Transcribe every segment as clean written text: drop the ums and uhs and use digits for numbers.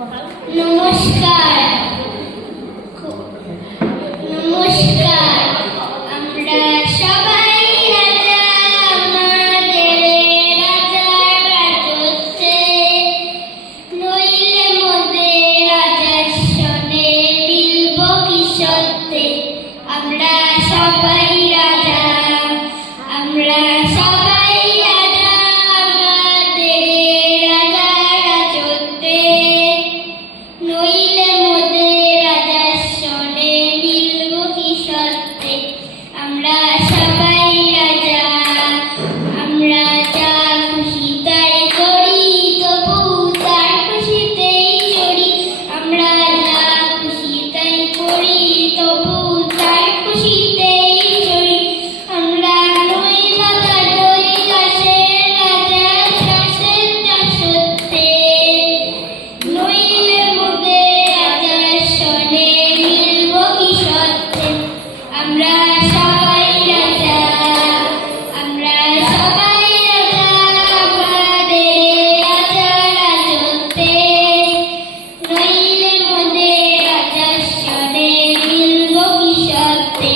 নমস্কার। নমস্কার। আমরা সবাই রাজা, আমাদের রাজা রাজত্বে, নইলে মোদের রাজার সনে মিলব কি সত্যে। আমরা সবাই রাজা, আমরা সবাই রাজা, আমাদের রাজা রাজত্বে, নইলে মোদের রাজার সনে মিলব কি সত্যে। আমরা সবাই রাজা, আমরা যা খুশি তাই করি, তবু তার খুশিতেই চড়ি। আমরা যা খুশি তাই করি, তবু তার খুশিতেই চড়ি। আমরা নই বাধা নই দাসের রাজা, শাসের দাসত্বে, নইলে মোদের রাজার সনে মিলব কি সত্যে। আমরা সবাই রাজা, আমরা সবাই রাজা, আমাদের রাজা রাজত্বে, নইলে মোদের রাজার সনে মিলব কি সত্যে।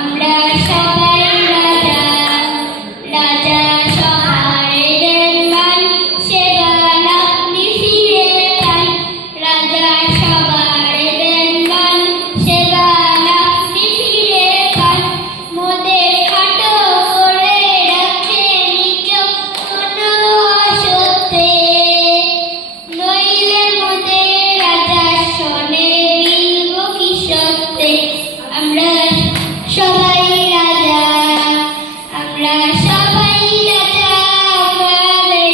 আমরা সবাই রাজা, রাজা সহায় দেন মান, সেবা আপনি ফিরে পান। রাজা সবাই দেন মান, সেবা আপনি ফিরে পান। মোদের খাটো করে রাখেন কেউ কোনো অসত্যে, নইলে মোদের রাজার সনে মিলব কি সত্যে। আমরা সবাই রাজা, আমরা সবাই রাজা, আমাদের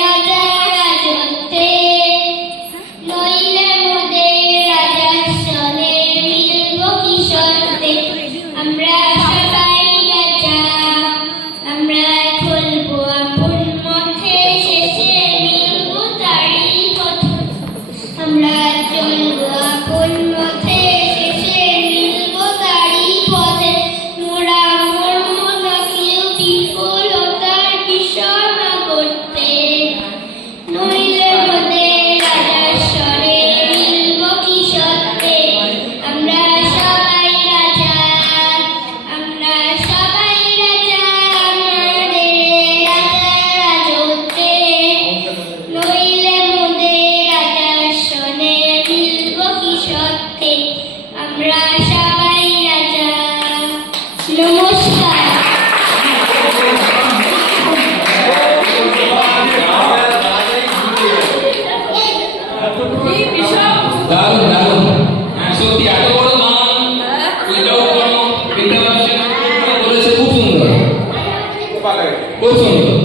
রাজা রাজত্বে, নইলে মোদের রাজার সনে মিলব কি সত্যে। আমরা সবাই রাজা, আমরা চলব আপন মতে, শেষে মিলব তারই পথে। আমরা চলব আপন মতে, শেষে মিলব তারই পথে। মোরা মরব না কেউ বিফলতার বিষয় করতে, নইলে মোদের রাজার সনে মিলব কি সত্যে। আমরা সবাই রাজা, আমরা সবাই রাজা, আমাদের রাজা রাজত্বে, নইলে মোদের রাজার সনে মিলব কি সত্যে। আমরা সবাই রাজা। নমস্কার। দারুণ দারুণ। হ্যাঁ সত্যি এত বড় গান ওইটাও কোনো বিদ্যালয় বলেছে, খুব সুন্দর খুব সুন্দর।